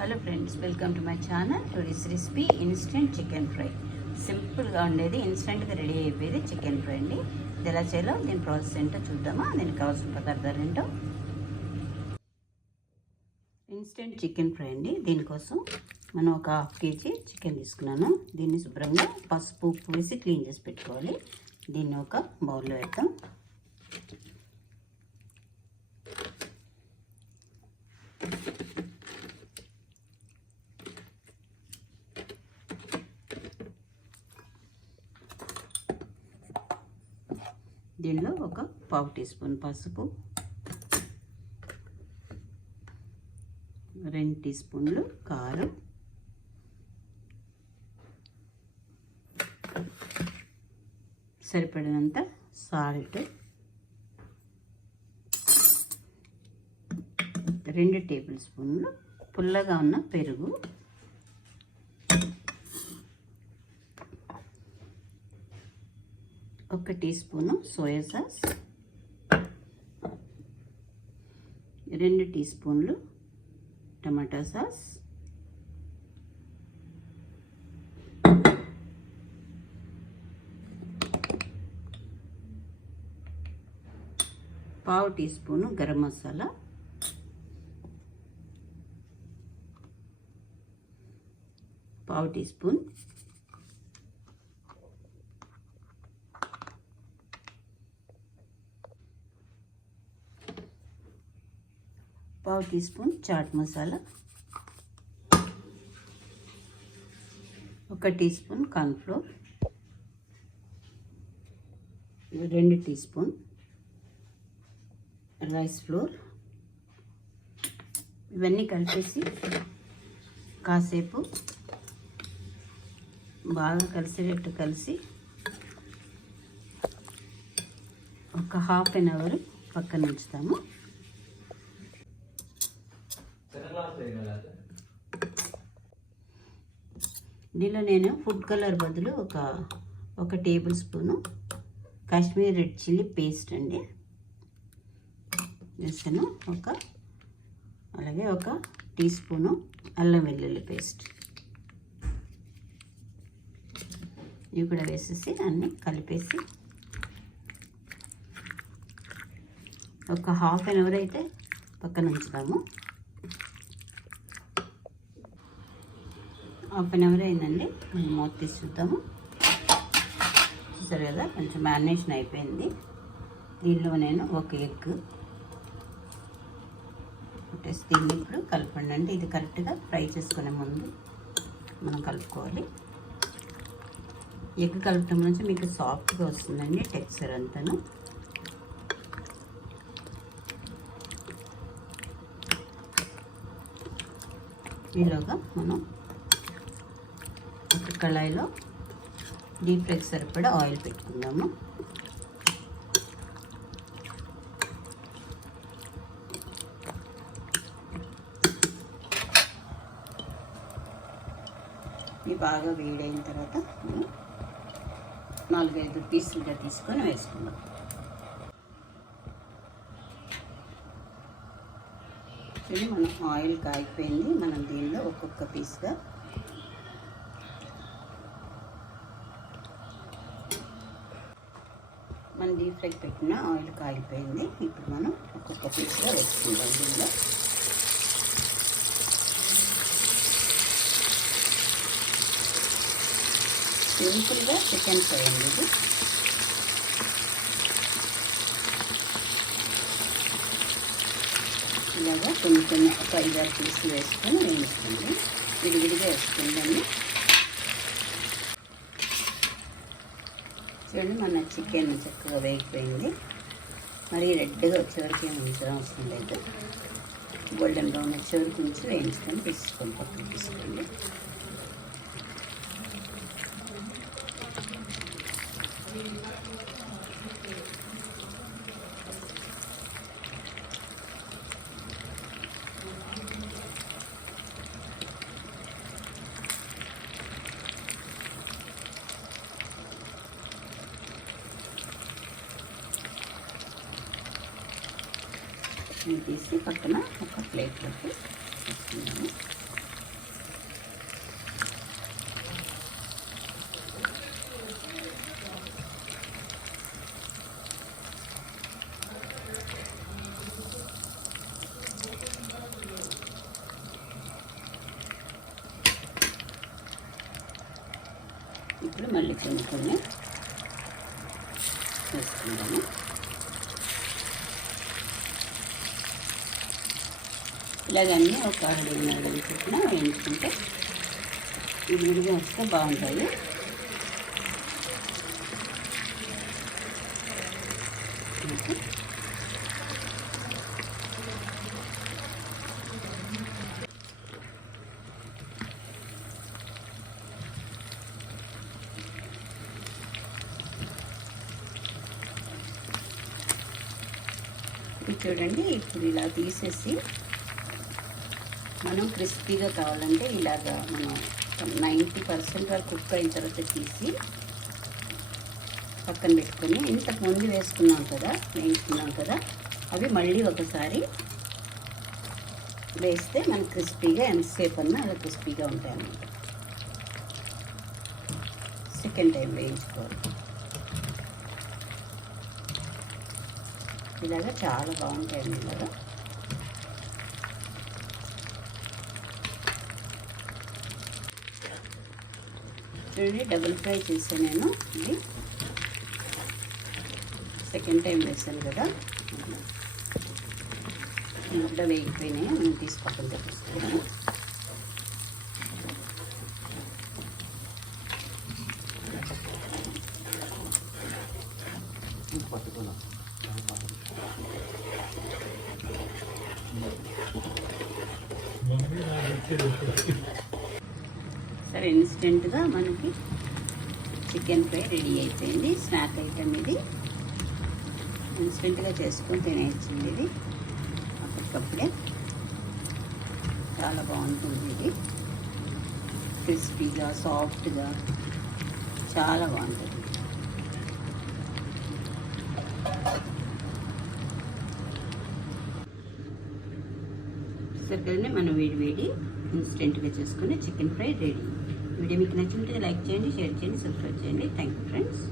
Hello friends welcome to my channel tourist recipe instant chicken fry సింపుల్గా ఉండేది ఇన్స్టెంట్గా ready అయిపోయేది చికెన్ ఫ్రై అండి. ఇది ఎలా చేయాలో దీని ప్రాసెస్ ఏంటో చూద్దామా? దీనికి కావాల్సిన పదార్థాలు ఏంటో? ఇన్స్టెంట్ చికెన్ ఫ్రై అండి. దీనికోసం మనం ఒక హాఫ్ కేజీ చికెన్ తీసుకున్నాను. దీన్ని శుభ్రంగా పసుపు ఉప్పు వేసి క్లీన్ చేసి పెట్టుకోవాలి. దీన్ని ఒక బౌల్లో వేద్దాం. దీనిలో ఒక పావు టీ స్పూన్ పసుపు రెండు టీ స్పూన్లు కారం సరిపడినంత సాల్ట్ రెండు టేబుల్ స్పూన్లు పుల్లగా ఉన్న పెరుగు ఒక టీ స్పూను సోయా సాస్ రెండు టీ స్పూన్లు టమాటా సాస్ పావు టీ స్పూను గరం మసాలా పావు టీ స్పూన్ పావు టీ స్పూన్ చాట్ మసాలా. ఒక టీ స్పూన్ కార్న్ఫ్లోర్. రెండు టీ స్పూన్ రైస్ ఫ్లోర్. ఇవన్నీ కలిపేసి కాసేపు బాగా కలిసేటట్టు కలిసి ఒక హాఫ్ అన్ అవర్ పక్కన ఉంచుతాము. దీనిలో నేను ఫుడ్ కలర్ బదులు ఒక ఒక tablespoon Kashmir red chilli paste అండి. వేస్తాను ఒక అలాగే ఒక టీ స్పూను అల్లం వెల్లుల్లి పేస్ట్. ఇవి కూడా వేసేసి అన్నీ కలిపేసి ఒక హాఫ్ అన్ అవర్ అయితే పక్కన ఉంచుదాము. హాఫ్ అన్ అవర్ అయిందండి. మనం మూత తీసి చూద్దాము చూసారు కదా కొంచెం మ్యారినేషన్ అయిపోయింది. దీనిలో నేను ఒక ఎగ్ పెట్టేసి దీన్ని ఇప్పుడు కలపండి. అంటే ఇది కరెక్ట్గా ఫ్రై చేసుకునే ముందు మనం కలుపుకోవాలి. ఎగ్ కలపడం నుంచి మీకు సాఫ్ట్గా వస్తుందండి టెక్స్చర్ అంతాను. ఈలోగా మనం కళాయిలో డీప్ ఫ్రైకి సరిపడా ఆయిల్ పెట్టుకుందాము. ఇవి బాగా వేడైన తర్వాత మనం నాలుగైదు పీసులుగా తీసుకొని వేసుకుందాం. మనం ఆయిల్ కాగిపోయింది. మనం దీనిలో ఒక్కొక్క పీస్గా మనం డీప్ ఫ్రై పెట్టిన ఆయిల్ కాగిపోయింది ఇప్పుడు మనం ఒక్కొక్క పీస్గా వేసుకుందాం దీనిలో. సింపుల్గా చికెన్ ఫ్రై అండి ఇది. ఇలాగా కొన్ని కొన్ని ఒక ఐదారు పీసులు వేసుకొని వేయించుకోండి. విడివిడిగా వేసుకుందండి చూడండి మన చికెన్ చక్కగా వేగిపోయింది. మరి రెడ్గా వచ్చేవరకు ఏమి ఉంచడం అవసరం లేదు. గోల్డెన్ బ్రౌన్ వచ్చేవరకు ఉంచి వేయించుకొని తీసుకోండి పక్కన తీసుకోండి. వీటిని తీసి పక్కన ఒక ప్లేట్లోకి తీసుకున్నాము ఇప్పుడు మళ్ళీ చింతపండుని వేసుకుంటాము ఇలాగన్నీ ఒక అడుగున్నర చొప్పున వేయించుకుంటే ఈ విడిగా వస్తే బాగుంటుంది చూడండి ఇప్పుడు ఇలా తీసేసి మనం క్రిస్పీగా కావాలంటే ఇలాగా మనం నైంటీ పర్సెంట్ వరకు కుక్ అయిన తర్వాత తీసి పక్కన పెట్టుకొని ఇంతకు ముందు వేసుకున్నాం కదా వేయించుకున్నాం కదా అవి మళ్ళీ ఒకసారి వేస్తే మనకు క్రిస్పీగా ఎంతసేపు అన్నా అలా క్రిస్పీగా ఉంటాయి అన్నమాట. సెకండ్ టైం వేయించుకోవాలి. ఇలాగా చాలా బాగుంటాయండి ఇలాగా. చూడండి డబుల్ ఫ్రై చేశాను నేను. ఇది సెకండ్ టైం వేసాను కదా. ముద్ద వేగిపోయినాయి. నేను తీసి పక్కన తెప్పిస్తున్నాను సరే ఇన్స్టెంట్గా మనకి చికెన్ ఫ్రై రెడీ అయిపోయింది. స్నాక్ ఐటమ్ ఇది. ఇన్స్టెంట్గా చేసుకొని తినేయచ్చండి ఇది. అప్పటికప్పుడే. చాలా బాగుంటుంది ఇది. క్రిస్పీగా సాఫ్ట్గా చాలా బాగుంటుంది. సరే మనం వేడి వేడి ఇన్స్టెంట్గా చేసుకుని చికెన్ ఫ్రై రెడీ. వీడియో మీకు నచ్చినట్లయితే లైక్ చేయండి షేర్ చేయండి సబ్స్క్రైబ్ చేయండి. Thank you friends